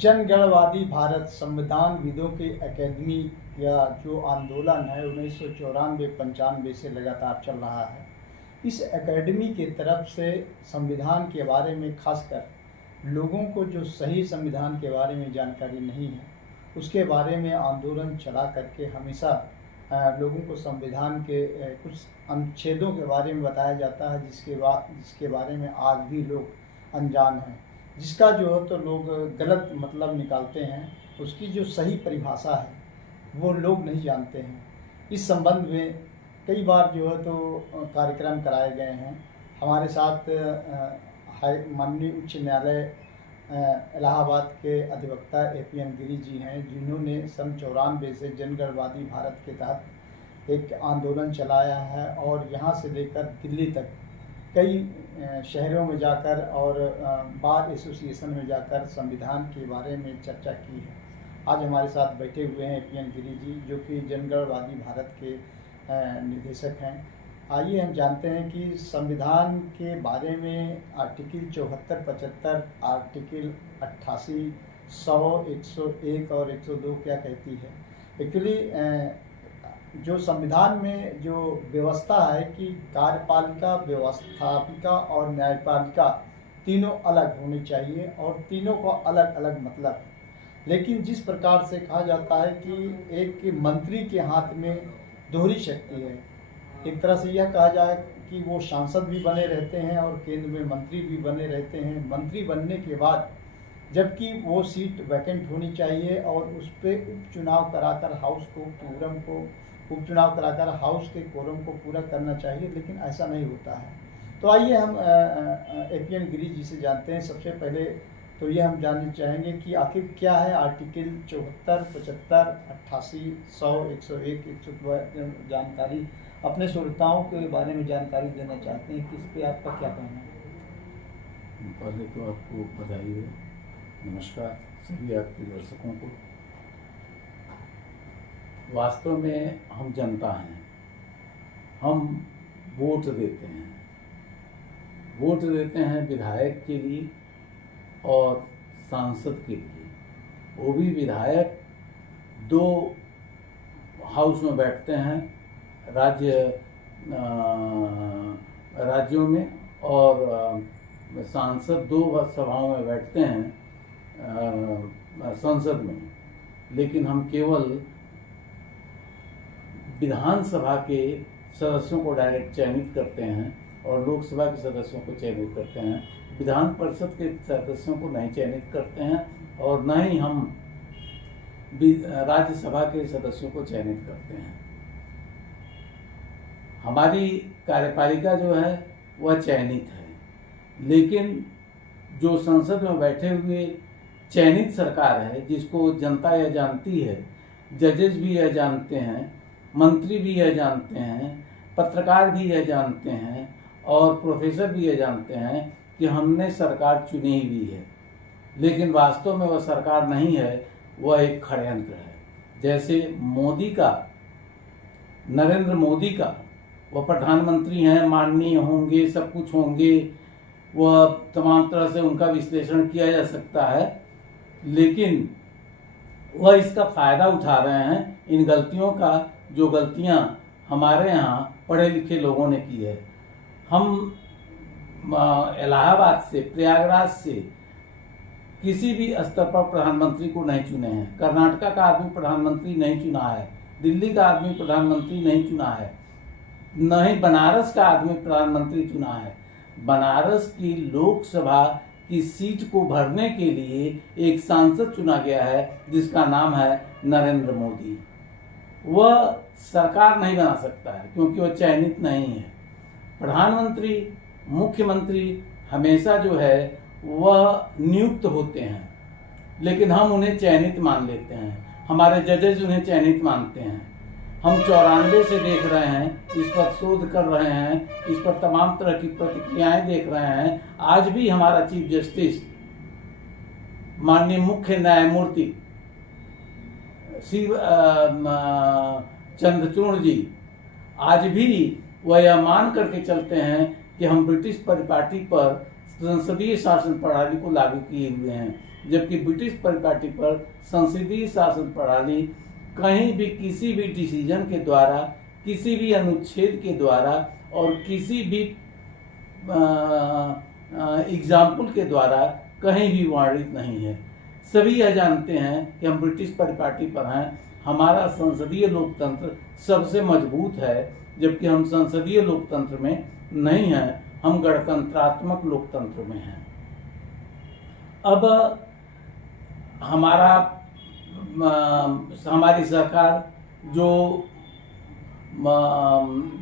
जनगणवादी भारत संविधानविदों के एकेडमी या जो आंदोलन है 1994-95 से लगातार चल रहा है। इस एकेडमी की तरफ से संविधान के बारे में खासकर लोगों को जो सही संविधान के बारे में जानकारी नहीं है, उसके बारे में आंदोलन चला करके हमेशा लोगों को संविधान के कुछ अनुच्छेदों के बारे में बताया जाता है, जिसके बारे में आज भी लोग अनजान हैं, जिसका जो है तो लोग गलत मतलब निकालते हैं। उसकी जो सही परिभाषा है वो लोग नहीं जानते हैं। इस संबंध में कई बार जो है तो कार्यक्रम कराए गए हैं। हमारे साथ माननीय उच्च न्यायालय इलाहाबाद के अधिवक्ता APN गिरी जी हैं, जिन्होंने सन 94 से जनगणवादी भारत के तहत एक आंदोलन चलाया है और यहाँ से लेकर दिल्ली तक कई शहरों में जाकर और बार एसोसिएशन में जाकर संविधान के बारे में चर्चा की है। आज हमारे साथ बैठे हुए हैं APN गिरी जी, जो कि जनगणवादी भारत के निदेशक हैं। आइए हम जानते हैं कि संविधान के बारे में आर्टिकल 74, 75, आर्टिकल 88, 100, 101 और 102 क्या कहती है। एक्चुअली जो संविधान में जो व्यवस्था है कि कार्यपालिका, व्यवस्थापिका और न्यायपालिका तीनों अलग होनी चाहिए और तीनों का अलग अलग मतलब है। लेकिन जिस प्रकार से कहा जाता है कि एक मंत्री के हाथ में दोहरी शक्ति है, एक तरह से यह कहा जाए कि वो सांसद भी बने रहते हैं और केंद्र में मंत्री भी बने रहते हैं। मंत्री बनने के बाद जबकि वो सीट वैकेंट होनी चाहिए और उस पर उपचुनाव कराकर हाउस के कोरम को पूरा करना चाहिए, लेकिन ऐसा नहीं होता है। तो आइए हम APN गिरी जी से जानते हैं। सबसे पहले तो ये हम जानना चाहेंगे कि आखिर क्या है आर्टिकल 74, 75, 88, 100, 101, 102 जानकारी अपने श्रोताओं के बारे में जानकारी देना चाहते हैं कि इस पे आपका क्या कहना है। पहले तो आपको बधाई हो, नमस्कार सभी आपके दर्शकों को। वास्तव में हम जनता हैं, हम वोट देते हैं विधायक के लिए और सांसद के लिए। वो भी विधायक 2 हाउस में बैठते हैं राज्यों में, और सांसद 2 सभाओं में बैठते हैं संसद में। लेकिन हम केवल विधानसभा के सदस्यों को डायरेक्ट चयनित करते हैं और लोकसभा के सदस्यों को चयनित करते हैं। विधान परिषद के सदस्यों को नहीं चयनित करते हैं और न ही हम राज्यसभा के सदस्यों को चयनित करते हैं। हमारी कार्यपालिका जो है वह चयनित है, लेकिन जो संसद में बैठे हुए चयनित सरकार है, जिसको जनता यह जानती है, जजेस भी यह जानते हैं, मंत्री भी यह जानते हैं, पत्रकार भी यह जानते हैं और प्रोफेसर भी यह जानते हैं कि हमने सरकार चुनी हुई है। लेकिन वास्तव में वह सरकार नहीं है, वह एक षड्यंत्र है। जैसे नरेंद्र मोदी का वह प्रधानमंत्री हैं, माननीय होंगे, सब कुछ होंगे, वह तमाम तरह से उनका विश्लेषण किया जा सकता है, लेकिन वह इसका फायदा उठा रहे हैं इन गलतियों का, जो गलतियां हमारे यहाँ पढ़े लिखे लोगों ने की है। हम इलाहाबाद से, प्रयागराज से किसी भी स्तर पर प्रधानमंत्री को नहीं चुने हैं। कर्नाटक का आदमी प्रधानमंत्री नहीं चुना है, दिल्ली का आदमी प्रधानमंत्री नहीं चुना है, न ही बनारस का आदमी प्रधानमंत्री चुना है। बनारस की लोकसभा की सीट को भरने के लिए एक सांसद चुना गया है, जिसका नाम है नरेंद्र मोदी। वह सरकार नहीं बना सकता है क्योंकि वह चयनित नहीं है। प्रधानमंत्री, मुख्यमंत्री हमेशा जो है वह नियुक्त होते हैं, लेकिन हम उन्हें चयनित मान लेते हैं। हमारे जजेज उन्हें चयनित मानते हैं। हम 94 से देख रहे हैं, इस पर शोध कर रहे हैं, इस पर तमाम तरह की प्रतिक्रियाएं देख रहे हैं। आज भी हमारा चीफ जस्टिस माननीय मुख्य न्यायमूर्ति श्री चंद्रचूड़ जी आज भी वह यह मान करके चलते हैं कि हम ब्रिटिश परिपाटी पर संसदीय शासन प्रणाली को लागू किए हुए हैं। जबकि ब्रिटिश परिपाटी पर संसदीय शासन प्रणाली कहीं भी किसी भी डिसीजन के द्वारा, किसी भी अनुच्छेद के द्वारा और किसी भी एग्जाम्पल के द्वारा कहीं भी वर्णित नहीं है। सभी यह जानते हैं कि हम ब्रिटिश परिपाटी पर हैं, हमारा संसदीय लोकतंत्र सबसे मजबूत है, जबकि हम संसदीय लोकतंत्र में नहीं हैं, हम गणतंत्रात्मक लोकतंत्र में हैं। अब हमारी सरकार जो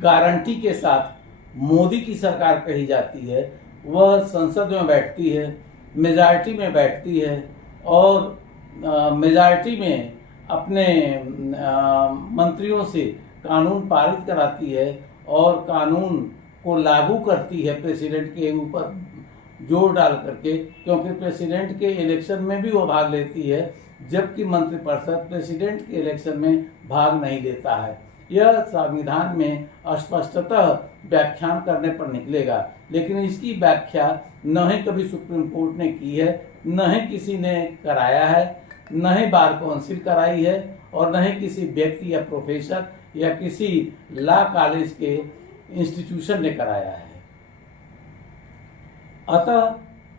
गारंटी के साथ मोदी की सरकार कही जाती है, वह संसद में बैठती है, मेजॉरिटी में बैठती है और मेजॉरिटी में अपने मंत्रियों से कानून पारित कराती है और कानून को लागू करती है प्रेसिडेंट के ऊपर जोर डाल करके, क्योंकि प्रेसिडेंट के इलेक्शन में भी वो भाग लेती है, जबकि मंत्रिपरिषद प्रेसिडेंट के इलेक्शन में भाग नहीं लेता है। यह संविधान में स्पष्टतः व्याख्यान करने पर निकलेगा, लेकिन इसकी व्याख्या न ही कभी सुप्रीम कोर्ट ने की है, न ही किसी ने कराया है, न ही बार काउंसिल कराई है और न ही किसी व्यक्ति या प्रोफेसर या किसी लॉ कॉलेज के इंस्टीट्यूशन ने कराया है। अतः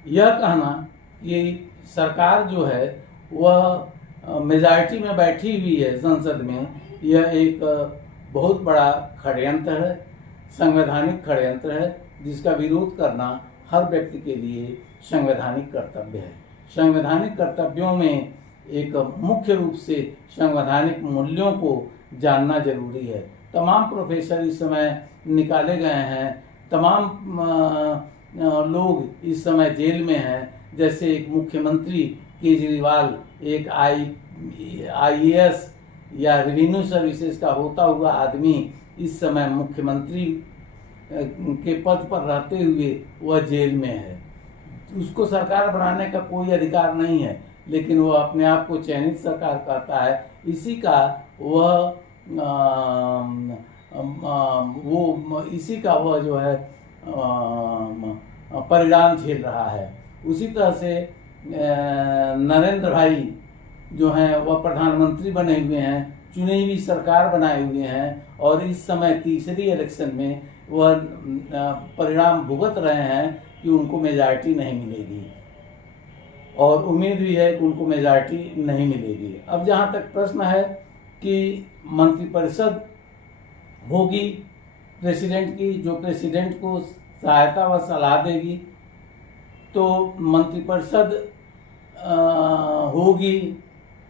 यह कहना कि सरकार जो है वह मेजॉरिटी में बैठी हुई है संसद में, यह एक बहुत बड़ा षड्यंत्र है, संवैधानिक षड्यंत्र है, जिसका विरोध करना हर व्यक्ति के लिए संवैधानिक कर्तव्य है। संवैधानिक कर्तव्यों में एक मुख्य रूप से संवैधानिक मूल्यों को जानना जरूरी है। तमाम प्रोफेसर इस समय निकाले गए हैं, तमाम लोग इस समय जेल में हैं, जैसे एक मुख्यमंत्री केजरीवाल एक IAS या रेवेन्यू सर्विसेज का होता हुआ आदमी इस समय मुख्यमंत्री के पद पर रहते हुए वह जेल में है। उसको सरकार बनाने का कोई अधिकार नहीं है, लेकिन वह अपने आप को चयनित सरकार कहता है। इसी का वह जो है परिणाम झेल रहा है। उसी तरह से नरेंद्र भाई जो हैं वह प्रधानमंत्री बने हुए हैं, चुनी हुई सरकार बनाए हुए हैं और इस समय तीसरी इलेक्शन में वह परिणाम भुगत रहे हैं कि उनको मेजॉरिटी नहीं मिलेगी और उम्मीद भी है कि उनको मेजॉरिटी नहीं मिलेगी। अब जहाँ तक प्रश्न है कि मंत्रिपरिषद होगी प्रेसिडेंट की, जो प्रेसिडेंट को सहायता व सलाह देगी, तो मंत्रिपरिषद होगी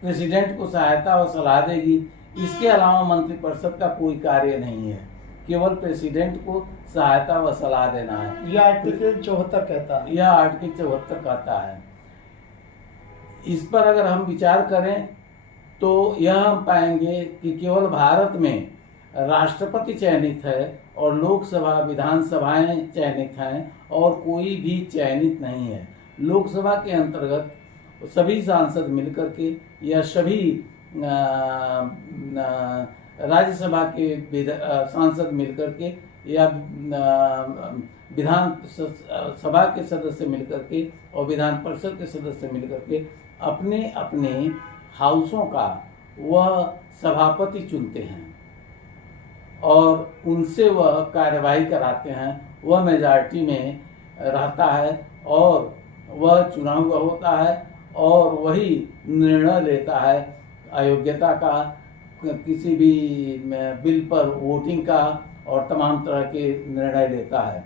प्रेसिडेंट को सहायता व सलाह देगी। इसके अलावा मंत्रिपरिषद का कोई कार्य नहीं है, केवल प्रेसिडेंट को सहायता व सलाह देना है। यह आर्टिकल 74 कहता है। यह आर्टिकल 74 कहता है। इस पर अगर हम विचार करें तो यह हम पाएंगे कि केवल भारत में राष्ट्रपति चयनित है और लोकसभा विधानसभाएं चयनित हैं और कोई भी चयनित नहीं है। लोकसभा के अंतर्गत सभी सांसद मिलकर के या सभी राज्यसभा के सांसद मिलकर के या विधान सभा के सदस्य मिलकर के और विधान परिषद के सदस्य मिलकर के अपने अपने हाउसों का वह सभापति चुनते हैं और उनसे वह कार्यवाही कराते हैं। वह मेजॉरिटी में रहता है और वह चुना हुआ होता है और वही निर्णय लेता है अयोग्यता का, किसी भी बिल पर वोटिंग का और तमाम तरह के निर्णय लेता है।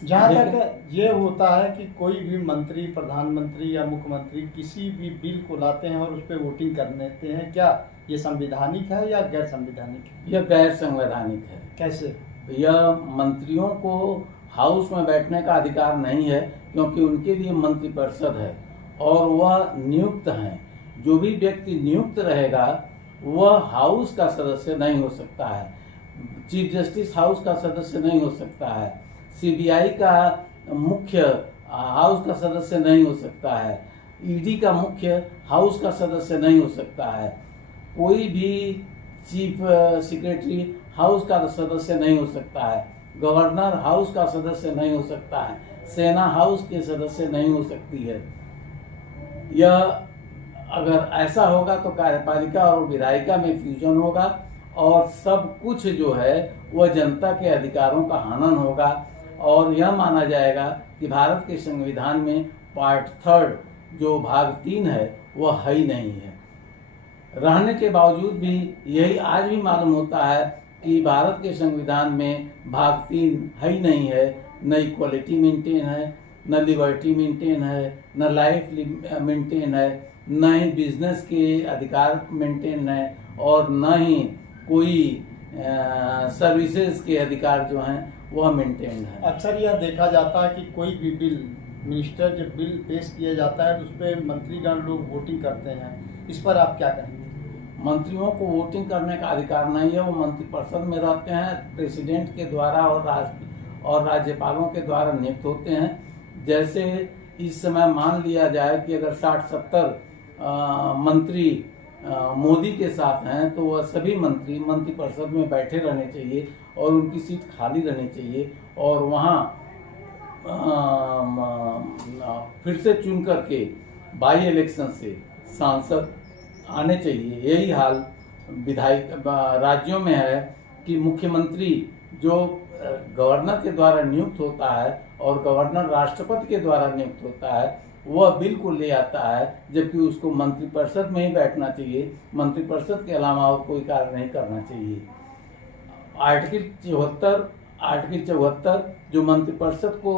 जहाँ तक ये होता है कि कोई भी मंत्री, प्रधानमंत्री या मुख्यमंत्री किसी भी बिल को लाते हैं और उस पर वोटिंग कर लेते हैं, क्या ये संवैधानिक है या गैर संवैधानिक है? यह गैर संवैधानिक है। कैसे? यह मंत्रियों को हाउस में बैठने का अधिकार नहीं है, क्योंकि उनके लिए मंत्रिपरिषद है और वह नियुक्त हैं। जो भी व्यक्ति नियुक्त रहेगा वह हाउस का सदस्य नहीं हो सकता है, चीफ जस्टिस हाउस का सदस्य नहीं हो सकता है, CBI का मुख्य हाउस का सदस्य नहीं हो सकता है, ED का मुख्य हाउस का सदस्य नहीं हो सकता है, कोई भी चीफ सेक्रेटरी हाउस का सदस्य नहीं हो सकता है, गवर्नर हाउस का सदस्य नहीं हो सकता है, सेना हाउस के सदस्य नहीं हो सकती है। यह अगर ऐसा होगा तो कार्यपालिका और विधायिका में फ्यूजन होगा और सब कुछ जो है वह जनता के अधिकारों का हनन होगा और यह माना जाएगा कि भारत के संविधान में पार्ट 3 जो भाग 3 है वह है ही नहीं है। रहने के बावजूद भी यही आज भी मालूम होता है कि भारत के संविधान में भाग 3 है ही नहीं है। न इक्वलिटी मेंटेन है, न लिबर्टी मेंटेन है, न लाइफ मेंटेन है, न ही बिजनेस के अधिकार मेंटेन है और न ही कोई सर्विसेज के अधिकार जो हैं वह मेंटेन है। अक्सर यह देखा जाता है कि कोई भी बिल मिनिस्टर जब बिल पेश किया जाता है तो उस पर मंत्रीगण लोग वोटिंग करते हैं, इस पर आप क्या कहेंगे? मंत्रियों को वोटिंग करने का अधिकार नहीं है, वो मंत्रिपरिषद में रहते हैं, प्रेसिडेंट के द्वारा और राज्यपालों के द्वारा नियुक्त होते हैं। जैसे इस समय मान लिया जाए कि अगर 60-70 मंत्री मोदी के साथ हैं तो वह सभी मंत्री मंत्रिपरिषद में बैठे रहने चाहिए और उनकी सीट खाली रहनी चाहिए और वहाँ फिर से चुन करके बाई इलेक्शन से सांसद आने चाहिए। यही हाल विधायक राज्यों में है कि मुख्यमंत्री जो गवर्नर के द्वारा नियुक्त होता है और गवर्नर राष्ट्रपति के द्वारा नियुक्त होता है वह बिल को ले आता है, जबकि उसको मंत्रिपरिषद में ही बैठना चाहिए, मंत्रिपरिषद के अलावा और कोई कार्य नहीं करना चाहिए। आर्टिकल 74 जो मंत्रिपरिषद को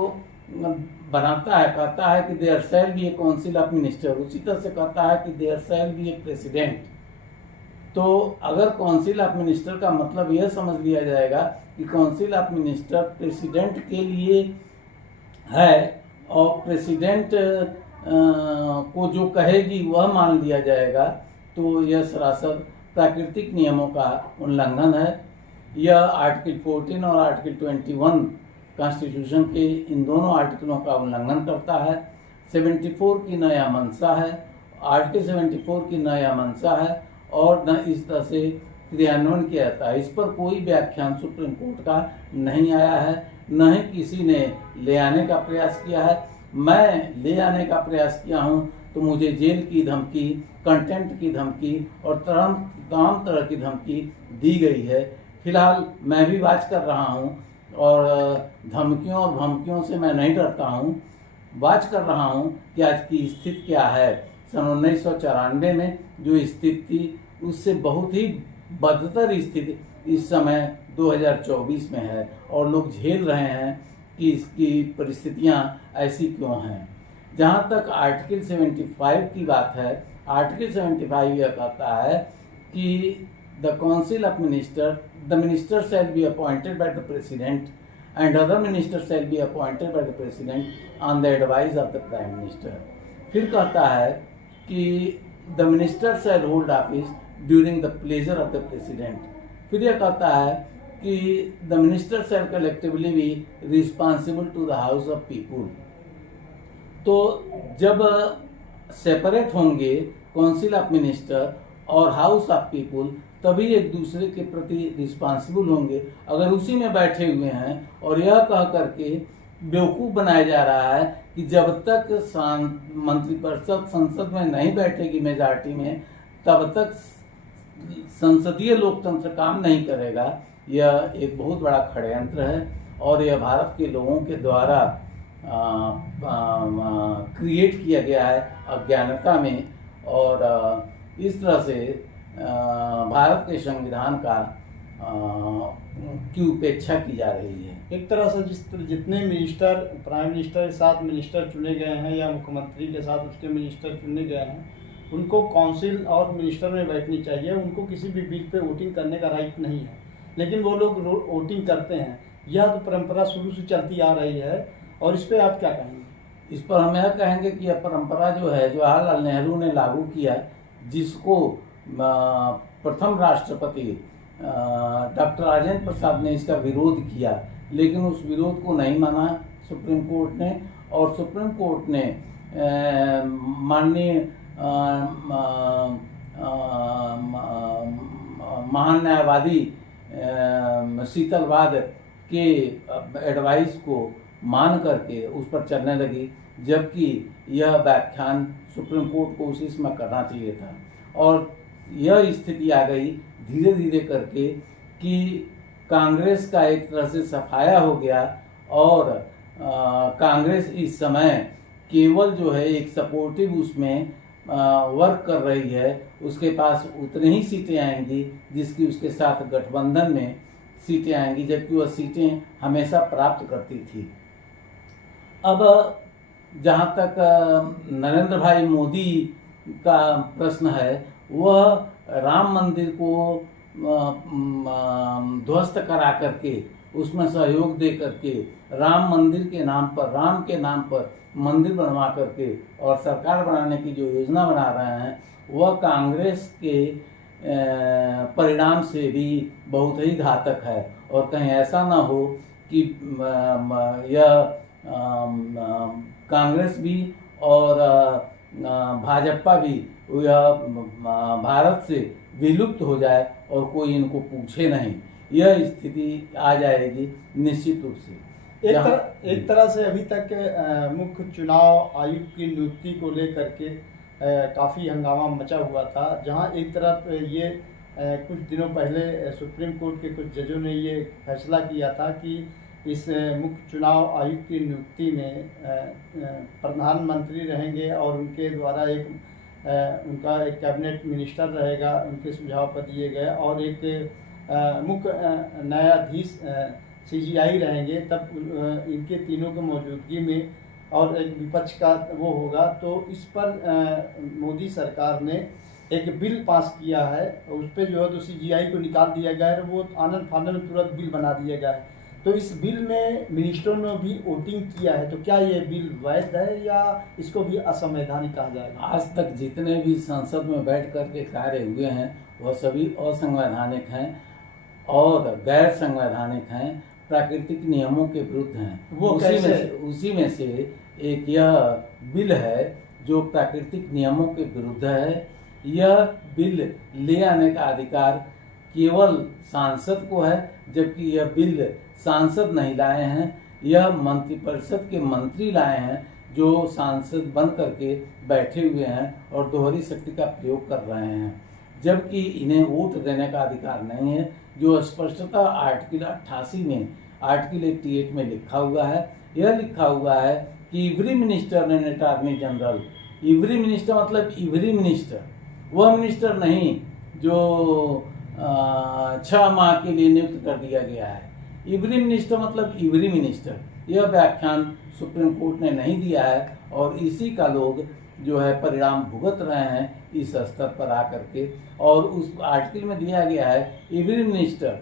बनाता है कहता है कि there shall be a council of minister, उसी तरह से कहता है कि there shall be a president. तो अगर काउंसिल ऑफ मिनिस्टर का मतलब यह समझ लिया जाएगा कि काउंसिल ऑफ मिनिस्टर प्रेसिडेंट के लिए है और प्रेसिडेंट को जो कहेगी वह मान लिया जाएगा, तो यह सरासर प्राकृतिक नियमों का उल्लंघन है। यह आर्टिकल 14 और आर्टिकल 21 कॉन्स्टिट्यूशन के इन दोनों आर्टिकलों का उल्लंघन करता है। 74 की नया मंशा है, आर्टिकल 74 की नया मंशा है और न इस तरह से क्रियान्वयन किया जाता है। इस पर कोई व्याख्यान सुप्रीम कोर्ट का नहीं आया है, न ही किसी ने ले आने का प्रयास किया है। मैं ले आने का प्रयास किया हूं तो मुझे जेल की धमकी, कंटेम्प्ट की धमकी और तमाम तरह की धमकी दी गई है। फिलहाल मैं भी वाच कर रहा हूं और धमकियों और धमकियों से मैं नहीं डरता हूं। वाच कर रहा हूं कि आज की स्थिति क्या है। सन 1994 में जो स्थिति थी उससे बहुत ही बदतर स्थिति इस समय 2024 में है और लोग झेल रहे हैं कि इसकी परिस्थितियां ऐसी क्यों हैं। जहां तक आर्टिकल 75 की बात है, आर्टिकल 75 यह कहता है कि the council of minister, the minister shall be appointed by the president and other minister shall be appointed by the president on the advice of the prime minister. फिर कहता है कि the minister shall hold office during the pleasure of the president. फिर यह कहता है कि the minister shall collectively be responsible to the house of people. तो जब सेपरेट होंगे काउंसिल ऑफ मिनिस्टर और हाउस ऑफ पीपुल तभी एक दूसरे के प्रति रिस्पॉन्सिबल होंगे। अगर उसी में बैठे हुए हैं और यह कह करके बेवकूफ़ बनाया जा रहा है कि जब तक मंत्रिपरिषद संसद में नहीं बैठेगी मेजॉरिटी में तब तक संसदीय लोकतंत्र काम नहीं करेगा, यह एक बहुत बड़ा षड्यंत्र है और यह भारत के लोगों के द्वारा क्रिएट किया गया है अज्ञानता में और इस तरह से भारत के संविधान का की उपेक्षा की जा रही है। एक तरह से जितने मिनिस्टर प्राइम मिनिस्टर के साथ मिनिस्टर चुने गए हैं या मुख्यमंत्री के साथ उसके मिनिस्टर चुने गए हैं, उनको काउंसिल और मिनिस्टर में बैठनी चाहिए। उनको किसी भी बिल पे वोटिंग करने का राइट नहीं है, लेकिन वो लोग वोटिंग करते हैं। यह तो परंपरा शुरू से चलती आ रही है और इस पर आप क्या कहेंगे? इस पर हम यह कहेंगे कि यह परंपरा जो है जवाहरलाल नेहरू ने लागू किया, जिसको प्रथम राष्ट्रपति डॉक्टर राजेंद्र प्रसाद ने इसका विरोध किया, लेकिन उस विरोध को नहीं माना सुप्रीम कोर्ट ने और सुप्रीम कोर्ट ने माननीय महान न्यायवादी शीतलवाद के एडवाइस को मान करके उस पर चलने लगी। जबकि यह व्याख्यान सुप्रीम कोर्ट को उसी समय करना चाहिए था। और यह स्थिति आ गई धीरे धीरे करके कि कांग्रेस का एक तरह से सफाया हो गया और कांग्रेस इस समय केवल जो है एक सपोर्टिव उसमें वर्क कर रही है। उसके पास उतनी ही सीटें आएंगी जिसकी उसके साथ गठबंधन में सीटें आएंगी, जबकि वह सीटें हमेशा प्राप्त करती थी। अब जहाँ तक नरेंद्र भाई मोदी का प्रश्न है, वह राम मंदिर को ध्वस्त करा करके उसमें सहयोग दे करके राम मंदिर के नाम पर, राम के नाम पर मंदिर बनवा करके और सरकार बनाने की जो योजना बना रहे हैं, वह कांग्रेस के परिणाम से भी बहुत ही घातक है। और कहीं ऐसा ना हो कि यह कांग्रेस भी और भाजपा भी यह भारत से विलुप्त हो जाए और कोई इनको पूछे नहीं, यह स्थिति आ जाएगी निश्चित रूप से। एक तरह से अभी तक मुख्य चुनाव आयुक्त की नियुक्ति को लेकर के काफ़ी हंगामा मचा हुआ था, जहां एक तरफ ये कुछ दिनों पहले सुप्रीम कोर्ट के कुछ जजों ने ये फैसला किया था कि इस मुख्य चुनाव आयुक्त की नियुक्ति में प्रधानमंत्री रहेंगे और उनके द्वारा उनका एक कैबिनेट मिनिस्टर रहेगा, उनके सुझाव पर दिए गए, और एक मुख्य न्यायाधीश CGI रहेंगे। तब इनके तीनों की मौजूदगी में और एक विपक्ष का वो होगा, तो इस पर मोदी सरकार ने एक बिल पास किया है। उस पर जो है तो CGI को निकाल दिया गया है, वो आनन फानन तुरंत बिल बना दिया गया है। तो इस बिल में मिनिस्टरों ने भी वोटिंग किया है, तो क्या ये बिल वैध है या इसको भी असंवैधानिक कहा जाएगा? आज तक जितने भी संसद में बैठ कर के कार्य हुए हैं वह सभी असंवैधानिक हैं और गैर संवैधानिक हैं, प्राकृतिक नियमों के विरुद्ध हैं। वो उसी में से एक यह बिल है जो प्राकृतिक नियमों के विरुद्ध है। यह बिल ले आने का अधिकार केवल सांसद को है, जबकि यह बिल सांसद नहीं लाए हैं, यह मंत्रिपरिषद के मंत्री लाए हैं जो सांसद बन करके बैठे हुए हैं और दोहरी शक्ति का प्रयोग कर रहे हैं, जबकि इन्हें वोट देने का अधिकार नहीं है, जो स्पष्टता आर्टिकल 88 में, आर्टिकल 88 में लिखा हुआ है। यह लिखा हुआ है कि every minister and attorney general, every minister मतलब इवरी मिनिस्टर, वह मिनिस्टर नहीं जो 6 माह के लिए नियुक्त कर दिया गया है। इवरी मिनिस्टर मतलब इवरी मिनिस्टर। यह व्याख्यान सुप्रीम कोर्ट ने नहीं दिया है और इसी का लोग जो है परिणाम भुगत रहे हैं इस स्तर पर आकर के। और उस आर्टिकल में दिया गया है every minister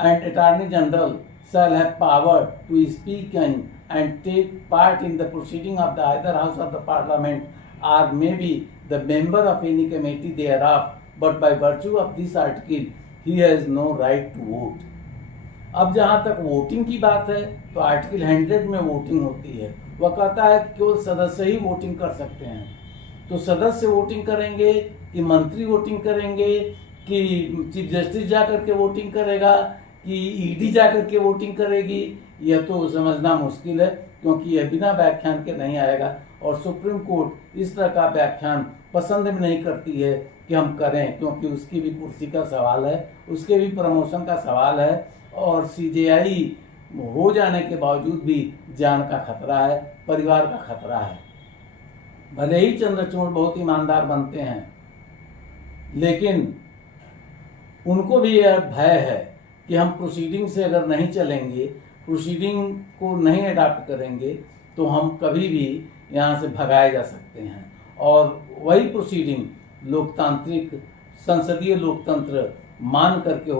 and attorney general shall have power to speak and take part in the proceeding of the either house of the parliament or maybe the member of any committee thereof, but by virtue of this article he has no right to vote. अब जहाँ तक voting की बात है तो article 100 में voting होती है। वह कहता है कि केवल सदस्य ही वोटिंग कर सकते हैं। तो सदस्य वोटिंग करेंगे कि मंत्री वोटिंग करेंगे कि चीफ जस्टिस जा करके वोटिंग करेगा कि ईडी जा करके वोटिंग करेगी, यह तो समझना मुश्किल है, क्योंकि यह बिना व्याख्यान के नहीं आएगा। और सुप्रीम कोर्ट इस तरह का व्याख्यान पसंद भी नहीं करती है कि हम करें, क्योंकि उसकी भी कुर्सी का सवाल है, उसके भी प्रमोशन का सवाल है और CJI हो जाने के बावजूद भी जान का खतरा है, परिवार का खतरा है। भले ही चंद्रचूड़ बहुत ईमानदार बनते हैं, लेकिन उनको भी यह भय है कि हम प्रोसीडिंग से अगर नहीं चलेंगे, प्रोसीडिंग को नहीं अडॉप्ट करेंगे, तो हम कभी भी यहाँ से भगाए जा सकते हैं। और वही प्रोसीडिंग लोकतांत्रिक संसदीय लोकतंत्र मान करके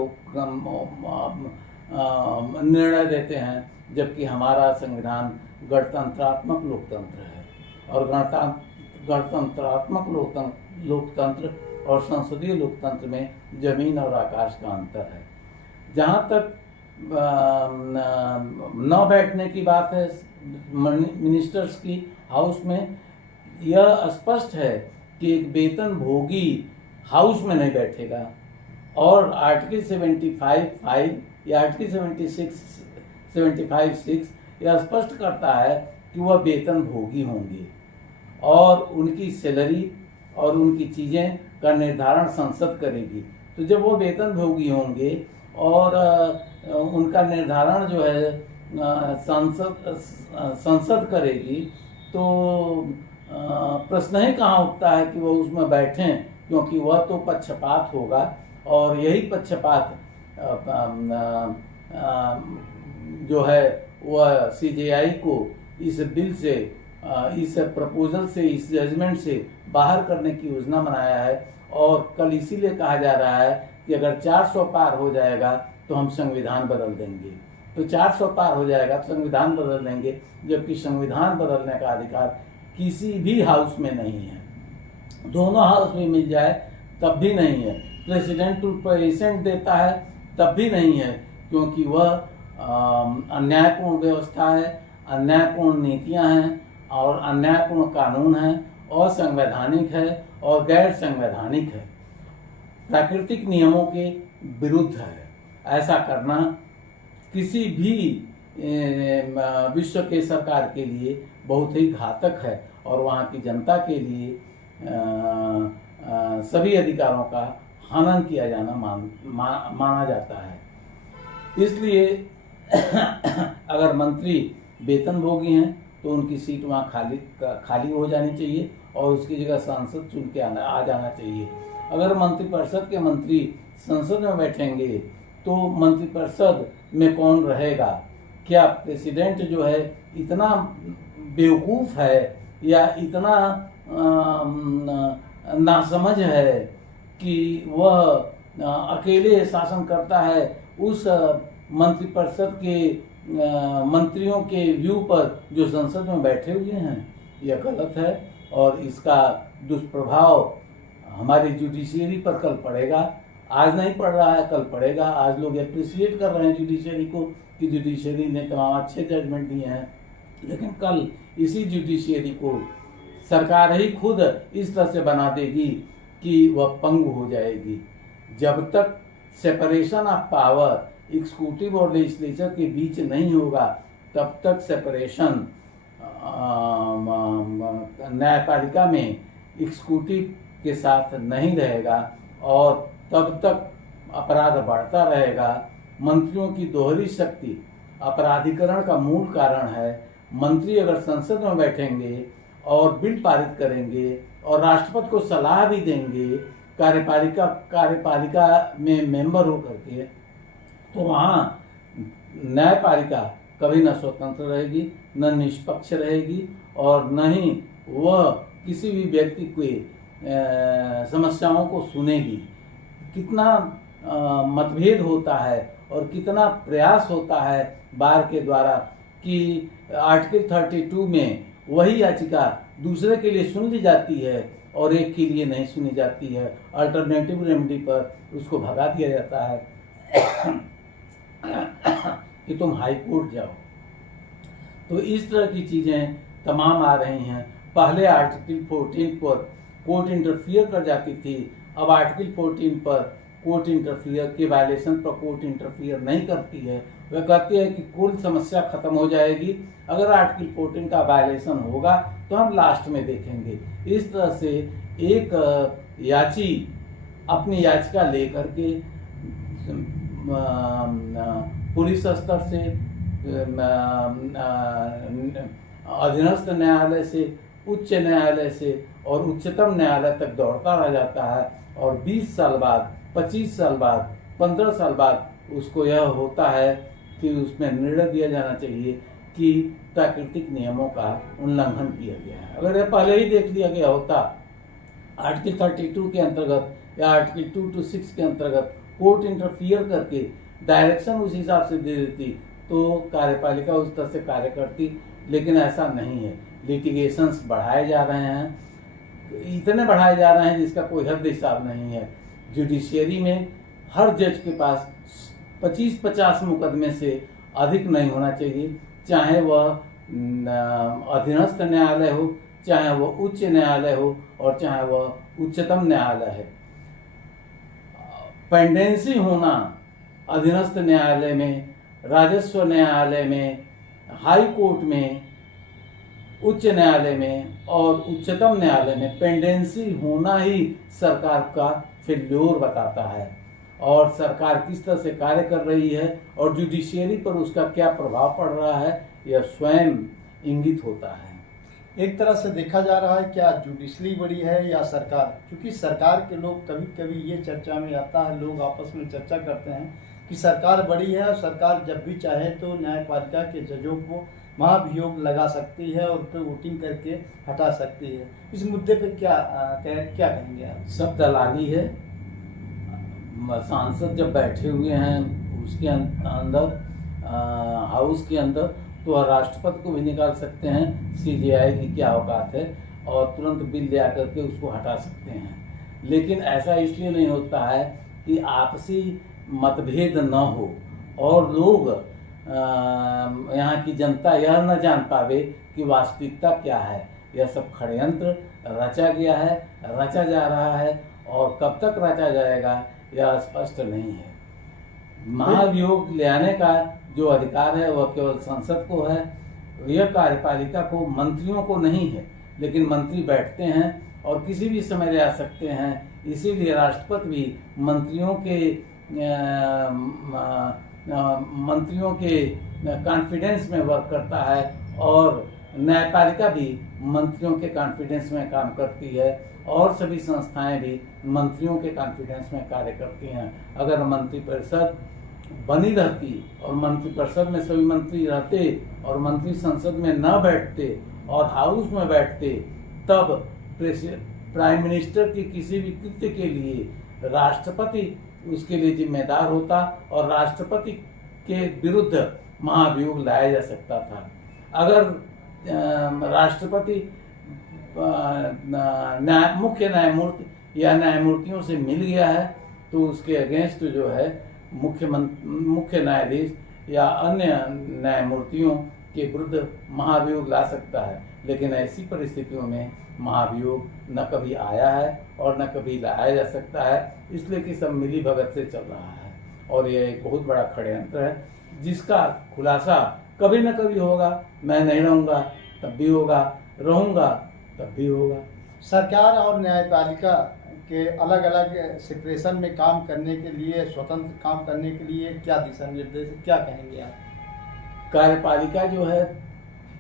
निर्णय देते हैं, जबकि हमारा संविधान गणतंत्रात्मक लोकतंत्र है। और गणतंत्रात्मक लोकतंत्र और संसदीय लोकतंत्र में जमीन और आकाश का अंतर है। जहाँ तक न बैठने की बात है मिनिस्टर्स की हाउस में, यह स्पष्ट है कि एक वेतन भोगी हाउस में नहीं बैठेगा। और आर्टिकल 75(5) या आर्टिकल 75(6) यह स्पष्ट करता है कि वह वेतन भोगी होंगे और उनकी सैलरी और उनकी चीज़ें का निर्धारण संसद करेगी। तो जब वो वेतन भोगी होंगे और उनका निर्धारण जो है संसद करेगी, तो प्रश्न ही कहाँ उठता है कि वो उसमें बैठें, क्योंकि वह तो पक्षपात होगा और यही पक्षपात जो है वह सीजेआई को इस बिल से, इस प्रपोजल से, इस जजमेंट से बाहर करने की योजना बनाया है। और कल इसीलिए कहा जा रहा है कि अगर 400 पार हो जाएगा तो हम संविधान बदल देंगे। तो 400 पार हो जाएगा तो संविधान बदल देंगे, जबकि संविधान बदलने का अधिकार किसी भी हाउस में नहीं है। दोनों हाउस में मिल जाए तब भी नहीं है। प्रेसिडेंट टू प्रेसिडेंट देता है तब भी नहीं है, क्योंकि वह अन्यायपूर्ण व्यवस्था है, अन्यायपूर्ण नीतियां हैं और अन्यायपूर्ण कानून है, असंवैधानिक है और गैर संवैधानिक है, प्राकृतिक नियमों के विरुद्ध है। ऐसा करना किसी भी विश्व के सरकार के लिए बहुत ही घातक है और वहाँ की जनता के लिए सभी अधिकारों का हनन किया जाना माना जाता है। इसलिए अगर मंत्री वेतनभोगी हैं तो उनकी सीट वहाँ खाली हो जानी चाहिए और उसकी जगह सांसद चुन के आ जाना चाहिए। अगर मंत्रिपरिषद के मंत्री संसद में बैठेंगे तो मंत्रिपरिषद में कौन रहेगा? क्या प्रेसिडेंट जो है इतना बेवकूफ़ है या इतना नासमझ है कि वह अकेले शासन करता है उस मंत्रिपरिषद के मंत्रियों के व्यू पर जो संसद में बैठे हुए हैं? यह गलत है और इसका दुष्प्रभाव हमारी जुडिशियरी पर कल पड़ेगा। आज नहीं पड़ रहा है, कल पड़ेगा। आज लोग अप्रिशिएट कर रहे हैं जुडिशियरी को कि जुडिशियरी ने तमाम अच्छे जजमेंट दिए हैं, लेकिन कल इसी जुडिशियरी को सरकार ही खुद इस तरह से बना देगी कि वह पंगु हो जाएगी। जब तक सेपरेशन ऑफ पावर एग्जीक्यूटिव और लेजिस्लेचर के बीच नहीं होगा तब तक सेपरेशन न्यायपालिका में एग्जीक्यूटिव के साथ नहीं रहेगा और तब तक अपराध बढ़ता रहेगा। मंत्रियों की दोहरी शक्ति अपराधीकरण का मूल कारण है। मंत्री अगर संसद में बैठेंगे और बिल पारित करेंगे और राष्ट्रपति को सलाह भी देंगे कार्यपालिका में मेंबर होकर के, तो वहाँ न्यायपालिका कभी न स्वतंत्र रहेगी, न निष्पक्ष रहेगी और न ही वह किसी भी व्यक्ति के समस्याओं को सुनेगी। कितना मतभेद होता है और कितना प्रयास होता है बार के द्वारा कि आर्टिकल 32 में वही याचिका दूसरे के लिए सुन ली जाती है और एक के लिए नहीं सुनी जाती है। अल्टरनेटिव रेमेडी पर उसको भगा दिया जाता है कि तुम हाई कोर्ट जाओ। तो इस तरह की चीज़ें तमाम आ रही हैं। पहले आर्टिकल 14 पर कोर्ट इंटरफियर कर जाती थी, अब आर्टिकल 14 पर कोर्ट इंटरफियर के वायलेशन पर कोर्ट इंटरफियर नहीं करती है। वह कहती है कि कुल समस्या खत्म हो जाएगी, अगर आर्टिकल 14 का वायलेशन होगा तो हम लास्ट में देखेंगे। इस तरह से एक याची अपनी याचिका लेकर के पुलिस स्तर से, अधीनस्थ न्यायालय से, उच्च न्यायालय से और उच्चतम न्यायालय तक दौड़ता रह जाता है और 20 साल बाद, 25 साल बाद, 15 साल बाद उसको यह होता है कि उसमें निर्णय दिया जाना चाहिए कि प्राकृतिक नियमों का उल्लंघन किया गया है। अगर यह पहले ही देख लिया गया होता आर्टिकल 32 के अंतर्गत या आर्टिकल 226 के अंतर्गत कोर्ट इंटरफियर करके डायरेक्शन उस हिसाब से दे देती तो कार्यपालिका उस तरह से कार्य करती, लेकिन ऐसा नहीं है। लिटिगेशंस बढ़ाए जा रहे हैं, इतने बढ़ाए जा रहे हैं जिसका कोई हद हिसाब नहीं है। जुडिशियरी में हर जज के पास 25-50 मुकदमे से अधिक नहीं होना चाहिए, चाहे वह अधीनस्थ न्यायालय हो, चाहे वह उच्च न्यायालय हो और चाहे वह उच्चतम न्यायालय है। पेंडेंसी होना अधीनस्थ न्यायालय में, राजस्व न्यायालय में, हाई कोर्ट में उच्च न्यायालय में और उच्चतम न्यायालय में पेंडेंसी होना ही सरकार का फेल्योर बताता है, और सरकार किस तरह से कार्य कर रही है और जुडिशियरी पर उसका क्या प्रभाव पड़ रहा है, यह स्वयं इंगित होता है। एक तरह से देखा जा रहा है क्या जुडिशरी बड़ी है या सरकार, क्योंकि सरकार के लोग कभी कभी ये चर्चा में आता है, लोग आपस में चर्चा करते हैं कि सरकार बड़ी है और सरकार जब भी चाहे तो न्यायपालिका के जजों को महाभियोग लगा सकती है और उन पर वोटिंग करके हटा सकती है। इस मुद्दे पे क्या क्या कहेंगे आप? सब दलाली है। सांसद जब बैठे हुए हैं उसके अंदर, हाउस के अंदर, तो राष्ट्रपति को भी निकाल सकते हैं, सीजेआई की क्या औकात है, और तुरंत बिल ले आकर के उसको हटा सकते हैं। लेकिन ऐसा इसलिए नहीं होता है कि आपसी मतभेद न हो और लोग यहाँ की जनता यह न जान पावे कि वास्तविकता क्या है। यह सब षड्यंत्र रचा गया है, रचा जा रहा है, और कब तक रचा जाएगा यह स्पष्ट नहीं है। महाभियोग ले आने का जो अधिकार है वह केवल संसद को है, यह कार्यपालिका को, मंत्रियों को नहीं है। लेकिन मंत्री बैठते हैं और किसी भी समय ले आ सकते हैं, इसीलिए राष्ट्रपति भी मंत्रियों के कॉन्फिडेंस में वर्क करता है, और न्यायपालिका भी मंत्रियों के कॉन्फिडेंस में काम करती है, और सभी संस्थाएं भी मंत्रियों के कॉन्फिडेंस में कार्य करती हैं। अगर मंत्रिपरिषद बनी रहती और मंत्रिपरिषद में सभी मंत्री रहते और मंत्री संसद में न बैठते और हाउस में बैठते, तब प्राइम मिनिस्टर के किसी भी कृत्य के लिए राष्ट्रपति उसके लिए जिम्मेदार होता और राष्ट्रपति के विरुद्ध महाभियोग लाया जा सकता था। अगर राष्ट्रपति मुख्य न्यायमूर्ति या न्यायमूर्तियों से मिल गया है तो उसके अगेंस्ट जो है मुख्य न्यायाधीश या अन्य न्यायमूर्तियों के विरुद्ध महाभियोग ला सकता है। लेकिन ऐसी परिस्थितियों में महाभियोग न कभी आया है और न कभी लाया जा सकता है, इसलिए कि सब मिली भगत से चल रहा है, और यह एक बहुत बड़ा षड्यंत्र है जिसका खुलासा कभी न कभी होगा। मैं नहीं रहूँगा तब भी होगा, रहूँगा तब भी होगा। सरकार और न्यायपालिका के अलग अलग सेपरेशन में काम करने के लिए, स्वतंत्र काम करने के लिए क्या दिशा निर्देश, क्या कहेंगे आप? कार्यपालिका जो है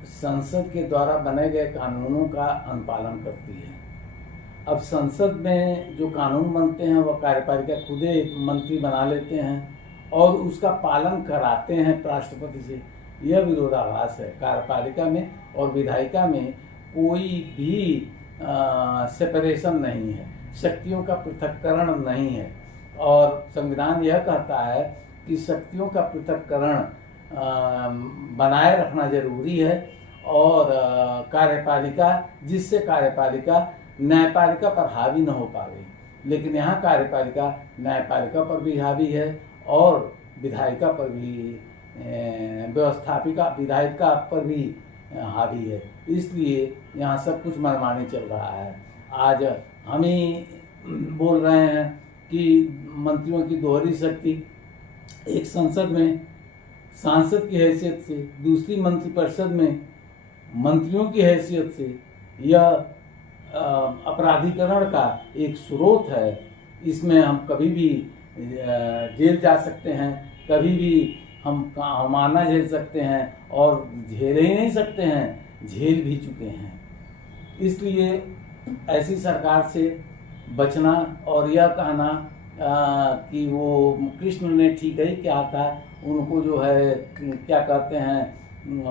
संसद के द्वारा बनाए गए कानूनों का अनुपालन करती है। अब संसद में जो कानून बनते हैं वह कार्यपालिका खुद मंत्री बना लेते हैं और उसका पालन कराते हैं राष्ट्रपति से। यह विरोधाभास है। कार्यपालिका में और विधायिका में कोई भी सेपरेशन नहीं है, शक्तियों का पृथक्करण नहीं है, और संविधान यह कहता है कि शक्तियों का पृथक्करण बनाए रखना जरूरी है, और कार्यपालिका, जिससे कार्यपालिका न्यायपालिका पर हावी न हो पावे। लेकिन यहाँ कार्यपालिका न्यायपालिका पर भी हावी है और विधायिका पर भी, विधायिका पर भी हावी है। इसलिए यहाँ सब कुछ मनमानी चल रहा है। आज हम ही बोल रहे हैं कि मंत्रियों की दोहरी शक्ति, एक संसद में सांसद की हैसियत से, दूसरी मंत्रिपरिषद में मंत्रियों की हैसियत से, यह अपराधीकरण का एक स्रोत है। इसमें हम कभी भी जेल जा सकते हैं, कभी भी हम माना झेल सकते हैं, और झेल ही नहीं सकते हैं, झेल भी चुके हैं। इसलिए ऐसी सरकार से बचना और यह कहना कि वो कृष्ण ने ठीक ही क्या था, उनको जो है क्या कहते हैं,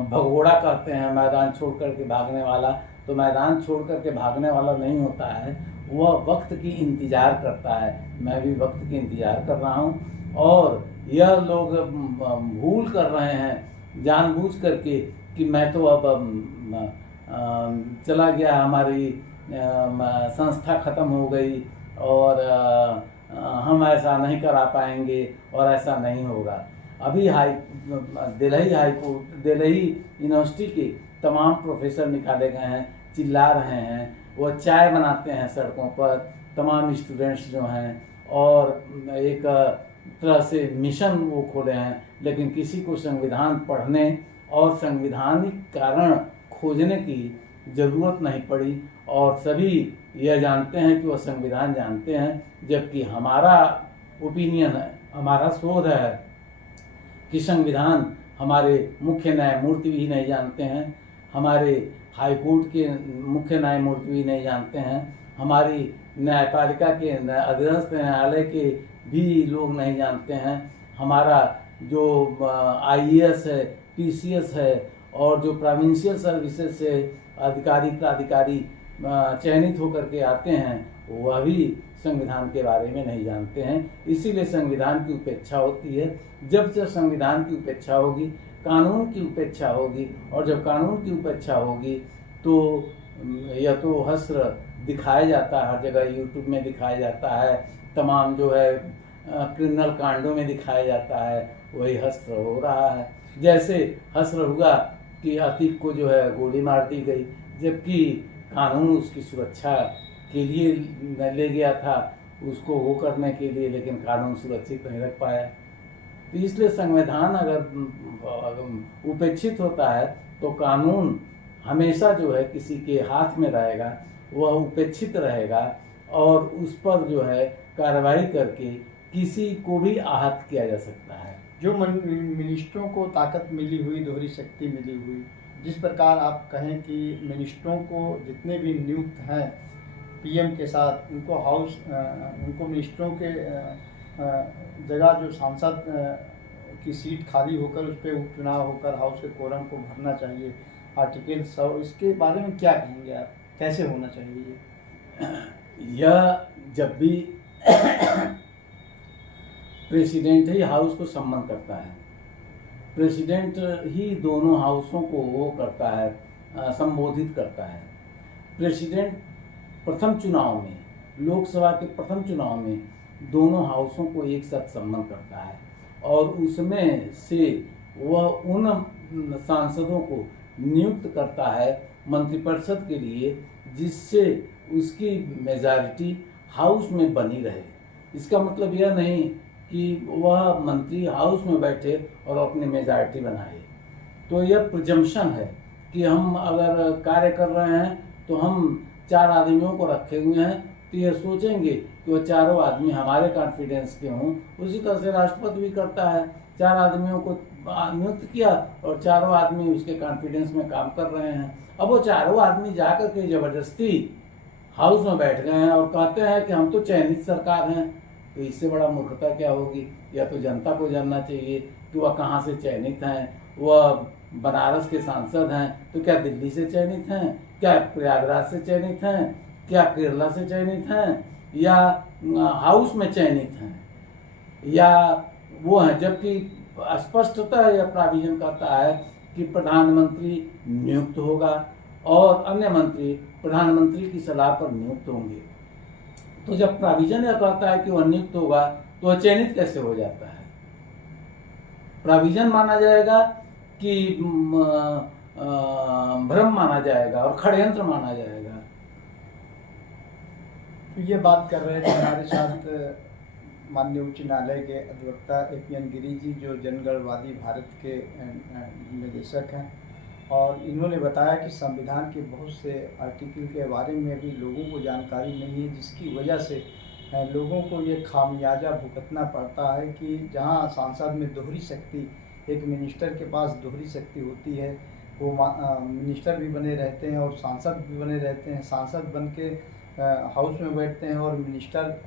भगोड़ा कहते हैं, मैदान छोड़ करके भागने वाला। तो मैदान छोड़ करके भागने वाला नहीं होता है, वह वक्त की इंतज़ार करता है। मैं भी वक्त की इंतज़ार कर रहा हूँ, और यह लोग भूल कर रहे हैं जानबूझ करके कि मैं तो अब चला गया, हमारी संस्था ख़त्म हो गई और हम ऐसा नहीं करा पाएंगे और ऐसा नहीं होगा। अभी दिल्ली यूनिवर्सिटी के तमाम प्रोफेसर निकाले गए हैं, चिल्ला रहे हैं, वह चाय बनाते हैं सड़कों पर, तमाम स्टूडेंट्स जो हैं, और एक तरह से मिशन वो खोले हैं। लेकिन किसी को संविधान पढ़ने और संवैधानिक कारण खोजने की ज़रूरत नहीं पड़ी और सभी यह जानते हैं कि वह संविधान जानते हैं, जबकि हमारा ओपिनियन है, हमारा शोध है कि संविधान हमारे मुख्य न्यायमूर्ति भी नहीं जानते हैं, हमारे हाईकोर्ट के मुख्य न्यायमूर्ति भी नहीं जानते हैं, हमारी न्यायपालिका के अधीनस्थ न्यायालय के भी लोग नहीं जानते हैं, हमारा जो IAS है, PCS है और जो प्रोविंशियल सर्विसेज से अधिकारी प्राधिकारी चयनित होकर के आते हैं वह भी संविधान के बारे में नहीं जानते हैं। इसीलिए संविधान की उपेक्षा होती है। जब से संविधान की उपेक्षा होगी, कानून की उपेक्षा होगी, और जब कानून की उपेक्षा होगी तो यह तो हश्र दिखाया जाता है, हर जगह यूट्यूब में दिखाया जाता है, तमाम जो है क्रिमिनल कांडों में दिखाया जाता है, वही हश्र हो रहा है। जैसे हश्र हुआ कि अतीक को जो है गोली मार दी गई, जबकि कानून उसकी सुरक्षा के लिए ले गया था, उसको वो करने के लिए, लेकिन कानून सुरक्षित नहीं रख पाया। तो इसलिए संविधान अगर उपेक्षित होता है तो कानून हमेशा जो है किसी के हाथ में रहेगा, वह उपेक्षित रहेगा और उस पर जो है कार्रवाई करके किसी को भी आहत किया जा सकता है। जो मिनिस्टरों को ताकत मिली हुई, दोहरी शक्ति मिली हुई, जिस प्रकार आप कहें कि मिनिस्टरों को जितने भी नियुक्त हैं PM के साथ, उनको मिनिस्टरों के जगह जो सांसद की सीट खाली होकर उस पर उपचुनाव होकर हाउस के कोरम को भरना चाहिए, आर्टिकल 100, इसके बारे में क्या कहेंगे आप, कैसे होना चाहिए? यह जब भी प्रेसिडेंट ही हाउस को सम्मन करता है, प्रेसिडेंट ही दोनों हाउसों को वो करता है, संबोधित करता है। प्रेसिडेंट प्रथम चुनाव में, लोकसभा के प्रथम चुनाव में दोनों हाउसों को एक साथ सम्मन करता है और उसमें से वह उन सांसदों को नियुक्त करता है मंत्रिपरिषद के लिए जिससे उसकी मेजॉरिटी हाउस में बनी रहे। इसका मतलब यह नहीं कि वह मंत्री हाउस में बैठे और अपनी मेजॉरिटी बनाए। तो यह प्रिजम्पशन है कि हम अगर कार्य कर रहे हैं तो हम 4 आदमियों को रखे हुए हैं, तो यह सोचेंगे कि वह चारों आदमी हमारे कॉन्फिडेंस के हों। उसी तरह से राष्ट्रपति भी करता है, 4 आदमियों को नियुक्त किया और चारों आदमी उसके कॉन्फिडेंस में काम कर रहे हैं। अब वो चारों आदमी जाकर के जबरदस्ती हाउस में बैठ गए हैं और कहते हैं कि हम तो चयनित सरकार हैं, तो इससे बड़ा मूर्खता क्या होगी? या तो जनता को जानना चाहिए कि वह कहाँ से चयनित हैं। वह बनारस के सांसद हैं तो क्या दिल्ली से चयनित हैं, क्या प्रयागराज से चयनित हैं, क्या केरला से चयनित हैं, या हाउस में चयनित हैं, या वो हैं? जबकि स्पष्टतः यह प्रोविजन करता है कि प्रधानमंत्री नियुक्त होगा और अन्य मंत्री प्रधानमंत्री की सलाह पर नियुक्त होंगे। तो जब प्रोविजन यह कहता है कि वह नियुक्त होगा तो वह चयनित कैसे हो जाता है? प्रोविजन माना जाएगा कि भ्रम माना जाएगा और षड्यंत्र माना जाएगा? तो ये बात कर रहे थे हमारे साथ माननीय उच्च न्यायालय के अधिवक्ता APN गिरी जी, जो जनगणवादी भारत के निदेशक हैं, और इन्होंने बताया कि संविधान के बहुत से आर्टिकल के बारे में भी लोगों को जानकारी नहीं है, जिसकी वजह से लोगों को ये खामियाजा भुगतना पड़ता है कि जहां सांसद में दोहरी शक्ति, एक मिनिस्टर के पास दोहरी शक्ति होती है, वो मिनिस्टर भी बने रहते हैं और सांसद भी बने रहते हैं। सांसद बन के हाउस में बैठते हैं और मिनिस्टर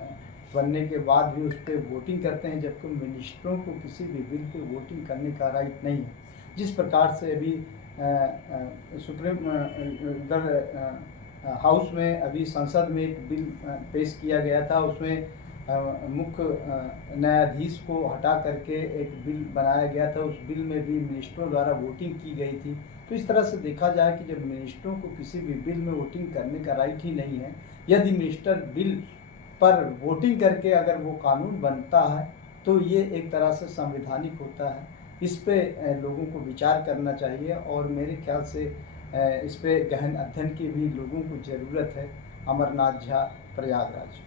बनने के बाद भी उस पर वोटिंग करते हैं, जबकि मिनिस्टरों को किसी भी बिल पे वोटिंग करने का राइट नहीं है। जिस प्रकार से अभी सुप्रीम हाउस में, अभी संसद में एक बिल पेश किया गया था, उसमें मुख्य न्यायाधीश को हटा करके एक बिल बनाया गया था, उस बिल में भी मिनिस्टरों द्वारा वोटिंग की गई थी। तो इस तरह से देखा जाए कि जब मिनिस्टरों को किसी भी बिल में वोटिंग करने का राइट ही नहीं है, यदि मिनिस्टर बिल पर वोटिंग करके अगर वो कानून बनता है तो ये एक तरह से संवैधानिक होता है। इस पे लोगों को विचार करना चाहिए और मेरे ख्याल से इस पे गहन अध्ययन की भी लोगों को ज़रूरत है। अमरनाथ झा, प्रयागराज।